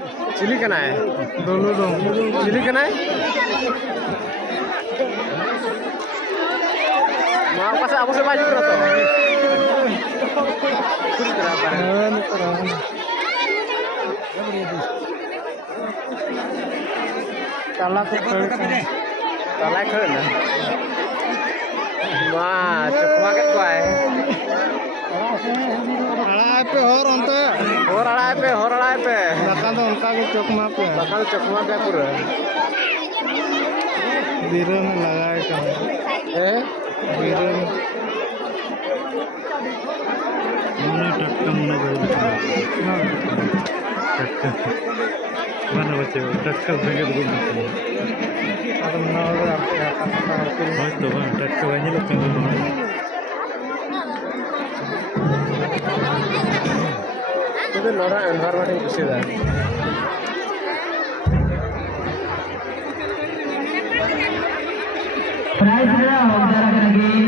chilli का है दोनों दो चिली का है माँ पास अब से बाजू करो तो पूरी तरह पर ताला तो ताला खड़े ना माँ चुपमा के तो आए अड़ाई पे और अंत और अड़ाई पे लता तो उनका के चकमा पे बकल चुपमा पे पूरा बीरे में लगाए का है बीरे में टक्का मुना mana baca टक्का भगे तो ada menawar apa तो bang टक्का banyak लोग kan itu nora environment yang bersih dah price